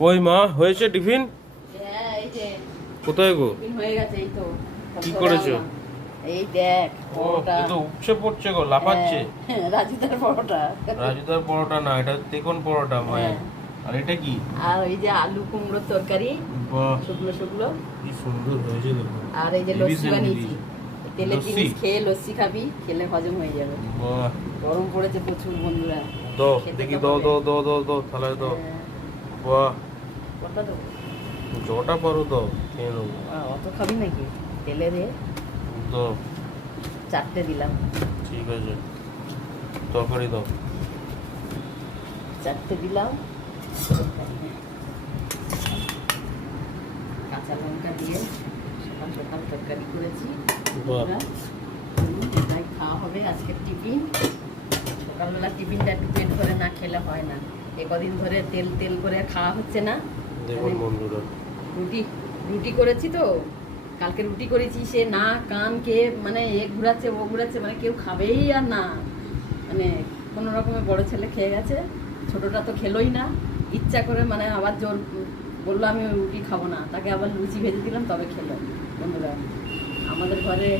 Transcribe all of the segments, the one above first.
কই মা হয়েছে টিফিন? হ্যাঁ এই যে কোথায় গো? টিফিন হয়ে গেছে এই তো। কি করেছো? এই দেখ ও পরোটা। এ তো উপসে পড়ছে গো, লাফাচ্ছে। হ্যাঁ, রাজুদার পরোটা। রাজুদার পরোটা না, এটা তেকন পরোটা মায়ের। আর এটা কি? আর ওই যে আলু কুমড়োর তরকারি, বাহ, শুকনো শুকনো। কি সুন্দর হয়েছে দেখো। আর এই যে হেবি লস্যি বানিয়েছি। স্যান্ডউইচ। তেলের লস্যি? জিনিস খেয়ে লস্যি খাবি, খেলে হজম হয়ে যাবে। বাহ, গরম পড়েছে প্রচুর বন্ধুরা। দাও খেতে দেখি, তো দাও হবে। দাও দাও দাও দাও থালায় দাও। হ্যাঁ, বাহ, কটা দেবো? জটা পারো দাও, খেয়ে নেবো। অত খাবি নাকি? তেলে দিয়ে দাও, 4টে দিলাম। ঠিক আছে, তরকারি দাও। 4টে দিলাম। কাঁচা লঙ্কা দিয়ে সকাল সকাল তরকারি করেছি। বাহ, এটাই খাওয়া হবে আজকের টিফিন। সকালবেলা টিফিনটা একটু পেট ভরে না খেলে হয় না। কদিন ধরে তেল তেল করে খাওয়া হচ্ছে না। দেখুন বন্ধুরা, রুটি রুটি করেছি তো, কালকে রুটি করেছি, সে না কান কে মানে এ ঘুরাচ্ছে ও ঘুরাচ্ছে, মানে কেউ খাবেই আর না, মানে কোনো রকমে বড় ছেলে খেয়ে গেছে, ছোটটা তো খেলোই না, ইচ্ছা করে মানে আবার জোর বললো আমি রুটি খাবো না, তাকে আবার লুচি ভেজে দিলাম তবে খেলো। বন্ধুরা আমাদের ঘরে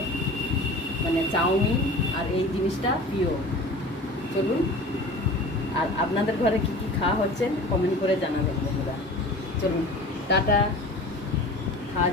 মানে চাউমিন আর এই জিনিসটা প্রিয়। চলুন, আর আপনাদের ঘরে কি কি খাওয়া হচ্ছে কমেন্ট করে জানাবেন বন্ধুরা। চলুন টাটা, খাওয়া